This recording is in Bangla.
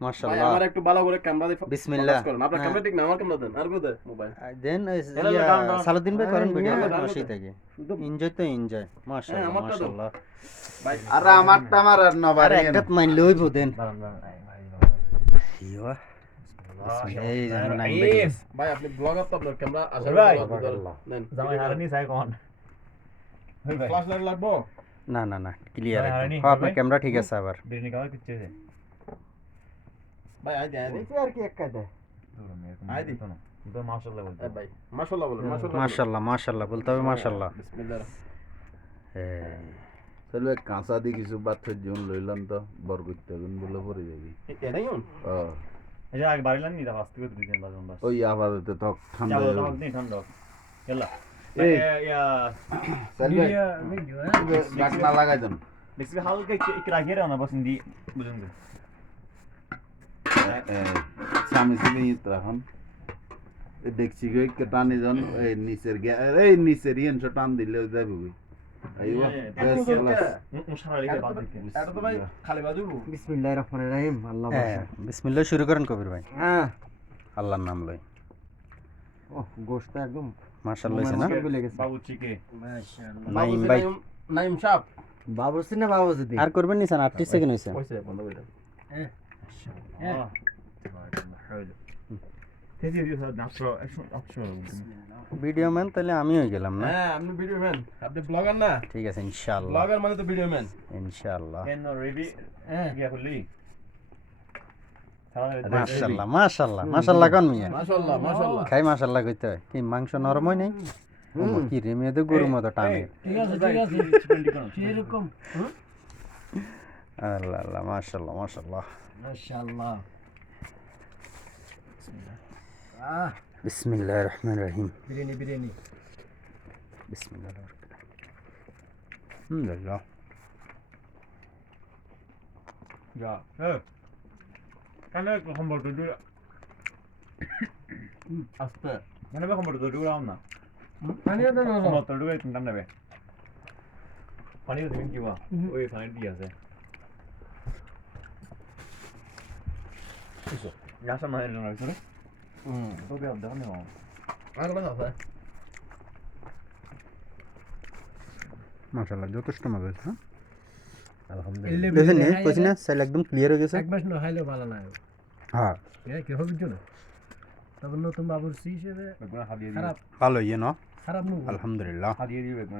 ভাই মাশাআল্লাহ। আমার একটু ভালো করে ক্যামেরা দিয়ে বিসমিল্লাহ। ফোকাস করেন। আপনার হ্যাঁ। ক্যামেরা ঠিক না, আমার ক্যামেরা দেন। আর দে মোবাইল। দেন এলা লা ডান ডান। সালাউদ্দিন ভাই করেন ভিডিও ডান পাশেই ডান। থাকে। শুধু এনজয় তো এনজয়। হ্যাঁ মাশাআল্লাহ আমারটা দাও। মাশাআল্লাহ। ভাই আর আমারটা আমার আর আরে নবারে একটা মাইন লইব দেন। দাঁড়ান দাঁড়ান ভাই ইয়া বিসমিল্লাহ এই যে আমার নাইম বেটি গেছে। ভাই আপনি ব্লগার তো আপনার ক্যামেরা আসলে ভাই। নেন। জামাই হারানি চাই কোন ভাই ভাই ফ্ল্যাশ লাইট লাগবো। না না না ক্লিয়ার ভাই, একদম। হারানি, হ্যাঁ আপনার ভাই। ক্যামেরা ঠিক আছে আবার। বিরিয়ানি খাওয়া কিচ্ছে আছে ভাই আই দে। বলছি আর কি এক কায়দা আইদি। তো মাশাআল্লাহ বলতে ভাই মাশাআল্লাহ বলেন মাশাআল্লাহ। মাশাআল্লাহ মাশাআল্লাহ বলতে হবে মাশাআল্লাহ। বিসমিল্লাহ। এই চলো কাঁচা দিয়ে কিছু বাচ্চার জীবন লইলাম তো বর করতে বলে পরে যাবি এটাই হন। এই যে আগে বাড়িলাম নি দা ফাস্ট করে দুই দিন বাজন বাস ওই আপাতত তো ঠান্ডা যাবো দাও দিন ঠান্ডা এলা এই। ইয়া চলবে গাছ না লাগাই দেন দেখবি হালকা একটু রাখিয়ে রাখো না বসিন দি বুঝুন তো স্বামী ছিল এখন দেখছি গই টানি জন এই নিচের ইয়েনশো টান দিলে যাবে আইব মুশারা লিখে বাদ দিতে এটা তো ভাই খালি বাজু। বিসমিল্লাহির রহমানির রহিম আল্লাহ হ্যাঁ বিসমিল্লাহ শুরু করেন কবির ভাই। হ্যাঁ আল্লাহর নাম লই। ও গোশত একদম মাশাআল্লাহ হইছে না? ভুলে গেছে বাবু চিকে মাশাআল্লাহ নাইম ভাই নাইম সাহেব বাবুসি না বাবুসি আর করবেন নি স্যার 38 সেকেন্ড হইছে। কইছে বন্ধ করে দেন। তেজি দিও স্যার নাচো অপশন ভিডিও ম্যান তাহলে আমি হয়ে গেলাম না? হ্যাঁ আপনি ভিডিও ম্যান, আপনি ব্লগার না? ঠিক আছে ইনশাআল্লাহ ব্লগার মানে তো ভিডিও ম্যান। ইনশাআল্লাহ। কেন রেডি গিয়া করলি মাশাআল্লাহ মাশাআল্লাহ মাশাআল্লাহ কোন মিয়া মাশাআল্লাহ মাশাআল্লাহ। খাই মাশাআল্লাহ কইতে হয় কি মাংস নরম হয় নাই কি রে মেয়েদের গরুর মতো টানে ঠিক আছে এরকম আল্লাহ আল্লাহ মাশাআল্লাহ মাশাআল্লাহ মাশাআল্লাহ বিসমিল্লাহির রহমানির রহিম বিরিয়ানি বিসমিল্লাহির রহমানির রহিম আলহামদুলিল্লাহ যা কানে খবর তো দুই আস্তে মানে খবর তো দুই না পানি দাও না খবর তো দুই তিন নেবে পানি দিবেন কি বা ওই পানি দিয়ে আছে গাছা মায়ের জন্য আছে তো বের দাও না আর কথা আছে। মাশাআল্লাহ যথেষ্ট মজা হয়েছে হ্যাঁ এলে দেখেন নি কইছি না সেল একদম ক্লিয়ার হয়ে গেছে। একবার না খাইলেও ভালো না হ্যাঁ কি হবে জন্য তবে নতুন বাবুর্চি হিসেবে বেগুন হাদিয়ে খারাপ ভালো ইয়ে না খারাপ মুখ আলহামদুলিল্লাহ হাদিয়ে দিও বেগুন